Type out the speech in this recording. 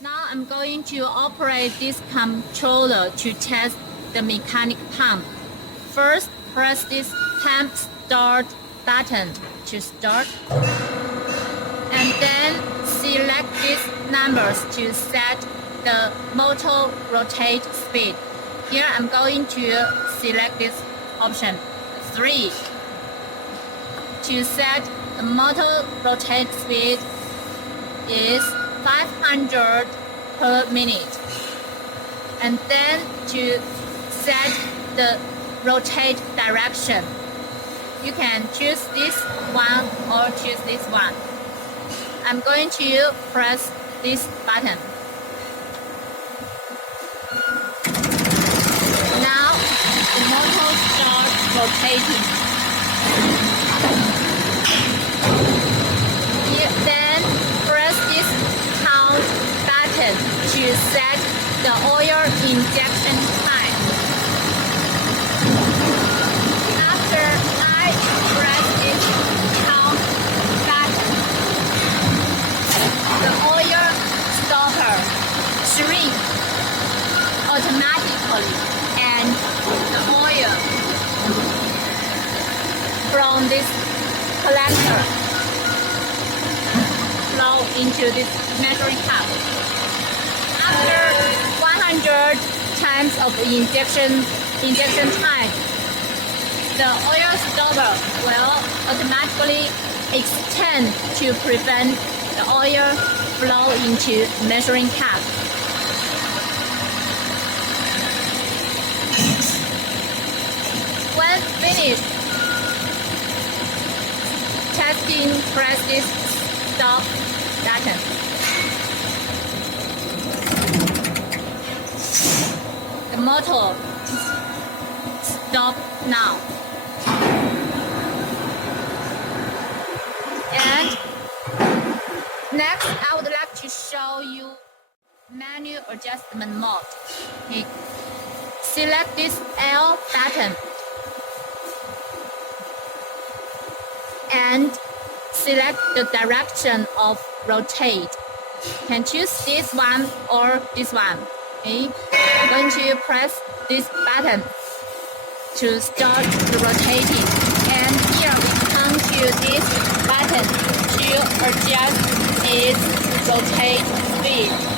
Now I'm going to operate this controller to test the mechanic pump. First, press this pump start button to start. And then select these numbers to set the motor rotate speed. Here I'm going to select this option 3. To set the motor rotate speed is 500 per minute. And then to set the rotate direction, you can choose this one or choose this one. I'm going to press this button. Now the motor starts rotating. Then press this count button to set the oil injection time. After I press this count button, the oil stopper shrinks automatically and the oil from this collector flow into this measuring cup. After 100 times of injection time, the oil stopper will automatically extend to prevent the oil flow into measuring cup. When finished testing, press this stop button. The motor stop now. And next, I would like to show you manual adjustment mode. Okay. Select this L button and select the direction of rotate. You can choose this one or this one. Okay. I'm going to press this button to start the rotating. And here we come to this button to adjust its rotate speed.